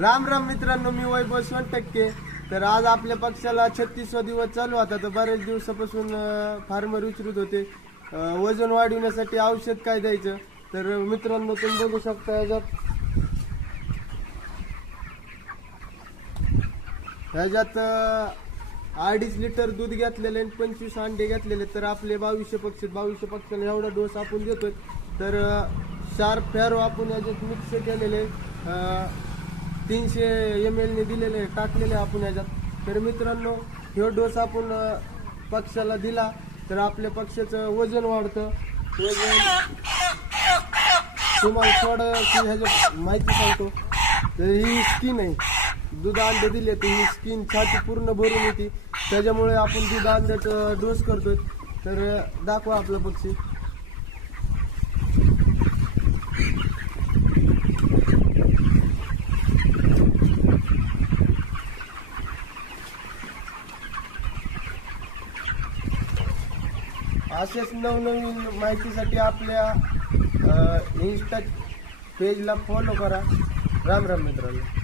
राम राम मित्रांनो, मी वैभव सोनटक्के. तर आज आपल्या पक्षाला 36वा दिवस चालू होता. तर बरेच दिवसापासून फार्मर विचारत होते वजन वाढविण्यासाठी औषध काय द्यायचं. तर मित्रांनो, तुम्ही बघू शकता ह्याच्यात 2.5 लिटर दूध घेतलेले आणि 25 अंडे घेतलेले. तर आपले 2200 पक्षाला एवढा डोस आपण देतोय. तर शार्प फॅरो आपण याच्यात मिक्स केलेले 300 ml ने दिलेले टाकलेले आपण याच्यात. तर मित्रांनो, हे डोस आपण पक्षाला दिला तर आपल्या पक्षाचं वजन वाढतं. तुम्हाला थोडं ह्याच्यात माहिती सांगतो. तर ही स्किन आहे, दूध अंडे दिले तर ही स्किन छाती पूर्ण भरून येते. त्याच्यामुळे आपण दूध अंड्याचं डोस करतोय. तर दाखवा आपला पक्षी. असेच नवनवीन माहितीसाठी आपल्या इंस्टा पेजला फॉलो करा. राम राम मित्रांनो.